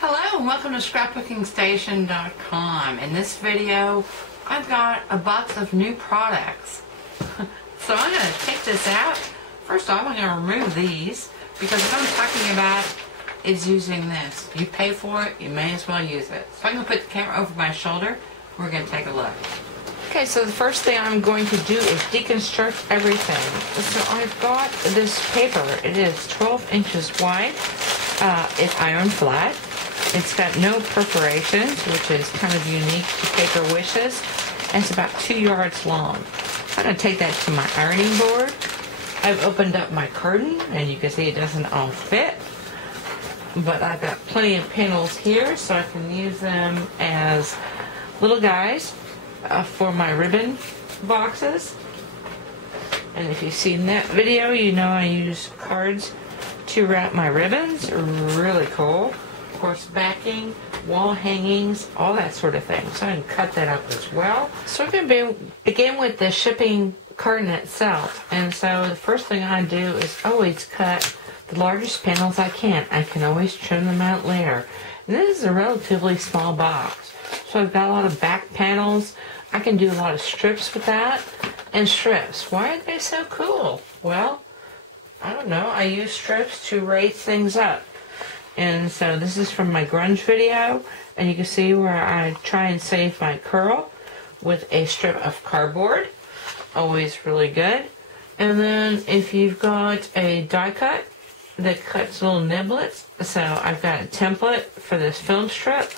Hello and welcome to scrapbookingstation.com. In this video, I've got a box of new products. So I'm going to take this out. First off, I'm going to remove these because what I'm talking about is using this. You pay for it, you may as well use it. So I'm going to put the camera over my shoulder. We're going to take a look. Okay, so the first thing I'm going to do is deconstruct everything. So I've got this paper. It is 12 inches wide. It's iron flat. It's got no perforations, which is kind of unique to paper wishes. And it's about 2 yards long. I'm going to take that to my ironing board. I've opened up my curtain, and you can see it doesn't all fit. But I've got plenty of panels here, so I can use them as little guys for my ribbon boxes. And if you've seen that video, you know I use cards to wrap my ribbons. Really cool. Of course, backing, wall hangings, all that sort of thing. So I can cut that up as well. So I'm going to begin with the shipping carton itself. And so the first thing I do is always cut the largest panels I can. I can always trim them out later. And this is a relatively small box. So I've got a lot of back panels. I can do a lot of strips with that. And strips. Why are they so cool? Well, I don't know. I use strips to raise things up. And so this is from my grunge video, and you can see where I try and save my curl with a strip of cardboard. Always really good. And then if you've got a die cut that cuts little niblets, so I've got a template for this film strip.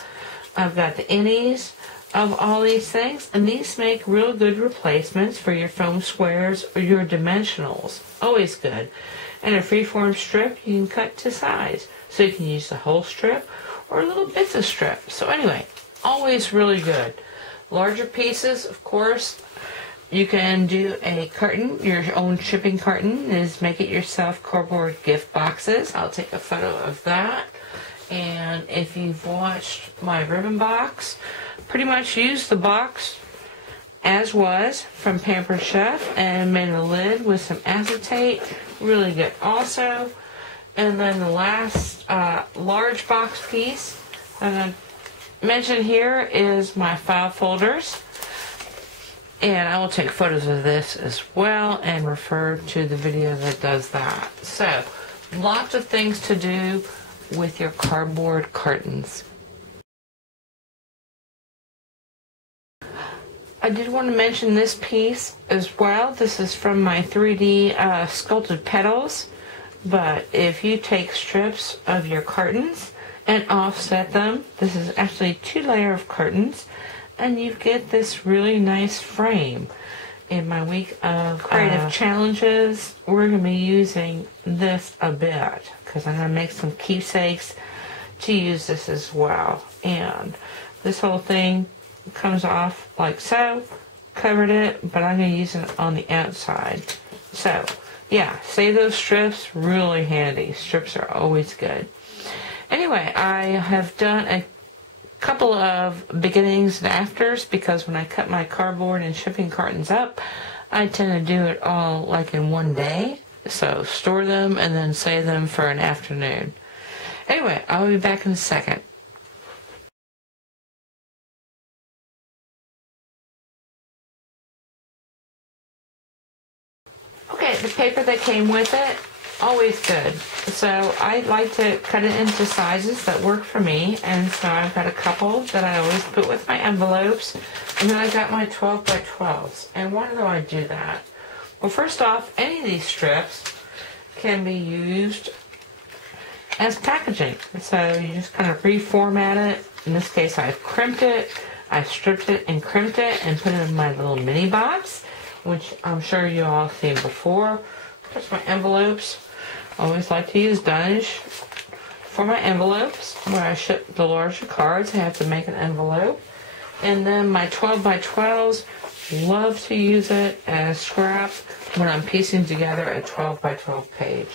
I've got the innies of all these things, and these make real good replacements for your foam squares or your dimensionals. Always good. And a freeform strip you can cut to size. So you can use the whole strip or little bits of strip. So anyway, always really good. Larger pieces, of course, you can do a carton, your own shipping carton is make it yourself cardboard gift boxes. I'll take a photo of that. And if you've watched my ribbon box, pretty much use the box as was from Pampered Chef and made a lid with some acetate. Really good also. And then the last large box piece I'm going to mention here is my file folders. And I will take photos of this as well and refer to the video that does that. So, lots of things to do with your cardboard cartons. I did want to mention this piece as well. This is from my 3D sculpted petals. But if you take strips of your cartons and offset them, this is actually 2 layers of cartons, and you get this really nice frame. In my week of creative challenges, we're going to be using this a bit because I'm going to make some keepsakes to use this as well. And this whole thing comes off like so. Covered it, but I'm going to use it on the outside. So yeah, save those strips, really handy. Strips are always good. Anyway, I have done a couple of beginnings and afters because when I cut my cardboard and shipping cartons up, I tend to do it all like in one day. So store them and then save them for an afternoon. Anyway, I'll be back in a second. Okay, the paper that came with it, always good. So I like to cut it into sizes that work for me, and so I've got a couple that I always put with my envelopes, and then I've got my 12 by 12s. And why do I do that? Well, first off, any of these strips can be used as packaging. So you just kind of reformat it. In this case, I've crimped it, I stripped it and crimped it and put it in my little mini box, which I'm sure you all seen before. There's my envelopes. I always like to use Danish for my envelopes. When I ship the larger cards, I have to make an envelope. And then my 12 by 12s, love to use it as scrap when I'm piecing together a 12 by 12 page.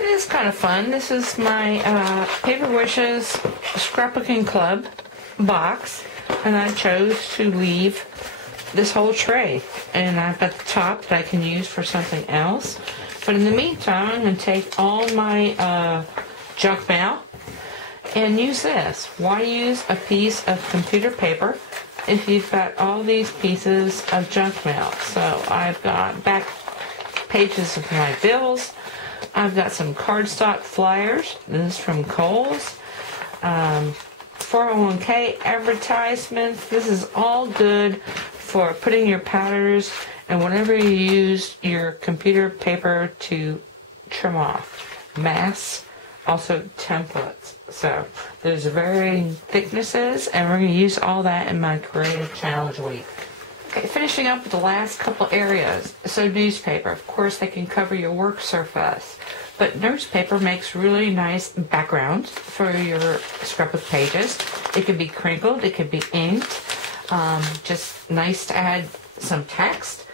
It is kind of fun. This is my Paper Wishes Scrapbooking Club box, and I chose to leave this whole tray, and I've got the top that I can use for something else. But in the meantime, I'm going to take all my junk mail And use this. Why use a piece of computer paper if you've got all these pieces of junk mail? So I've got back pages of my bills. I've got some cardstock flyers. This is from Kohl's. 401k advertisements. This is all good for putting your powders and whatever you use your computer paper to trim off. Masks, also templates. So there's varying thicknesses, and we're going to use all that in my Creative Challenge week. Okay, finishing up with the last couple areas. So newspaper, of course, they can cover your work surface, but newspaper makes really nice backgrounds for your scrapbook pages. It can be crinkled, it can be inked, just nice to add some text.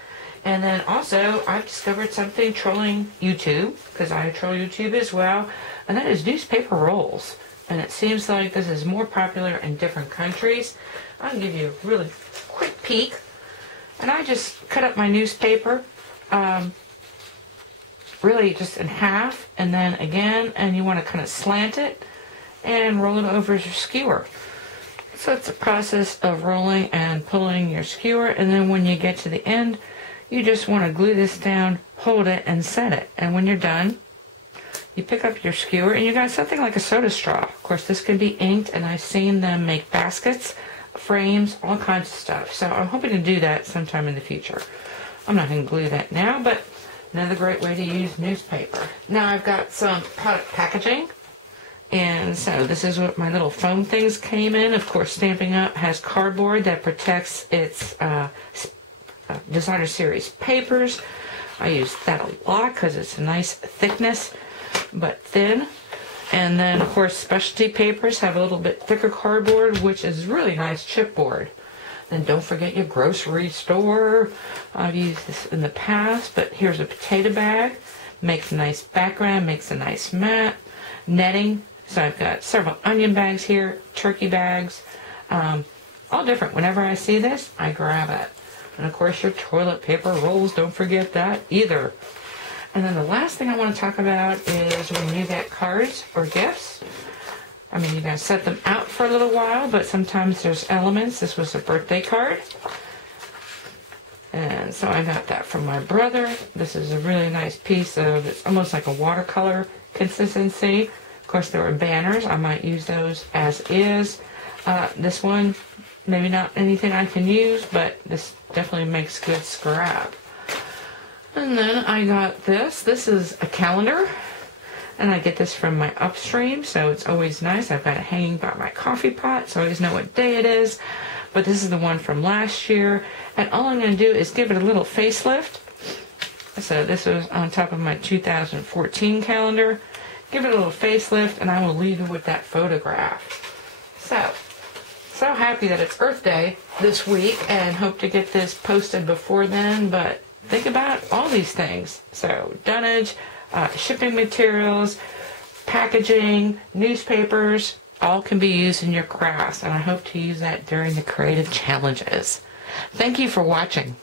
And then also, I've discovered something trolling YouTube, because I troll YouTube as well, and that is newspaper rolls. And it seems like this is more popular in different countries. I'll give you a really quick peek. And I just cut up my newspaper, really just in half, and then again, and you want to kind of slant it and roll it over your skewer. So it's a process of rolling and pulling your skewer, and then when you get to the end, you just want to glue this down, hold it, and set it. And when you're done, you pick up your skewer, and you got something like a soda straw. Of course, this can be inked, and I've seen them make baskets, frames, all kinds of stuff. So I'm hoping to do that sometime in the future. I'm not going to glue that now, but another great way to use newspaper. Now I've got some product packaging. And so this is what my little foam things came in. Of course, Stamping Up has cardboard that protects its designer series papers. I use that a lot because it's a nice thickness, but thin. And then, of course, specialty papers have a little bit thicker cardboard, which is really nice chipboard. Then don't forget your grocery store. I've used this in the past, but here's a potato bag. Makes a nice background, makes a nice mat. Netting. So I've got several onion bags here, turkey bags, all different. Whenever I see this, I grab it. And of course, your toilet paper rolls, don't forget that either. And then the last thing I want to talk about is when you get cards or gifts. I mean, you gotta set them out for a little while, but sometimes there's elements. This was a birthday card. And so I got that from my brother. This is a really nice piece of, it's almost like a watercolor consistency. Of course, there were banners. I might use those as is. This one, maybe not anything I can use, but this definitely makes good scrap. And then I got this. This is a calendar, and I get this from my Upstream, so it's always nice. I've got it hanging by my coffee pot, so I always know what day it is. But this is the one from last year, and all I'm going to do is give it a little facelift. So this was on top of my 2014 calendar. Give it a little facelift, and I will leave you with that photograph. So happy that it's Earth Day this week, and hope to get this posted before then, but think about all these things. So dunnage, shipping materials, packaging, newspapers, all can be used in your crafts, and I hope to use that during the creative challenges. Thank you for watching.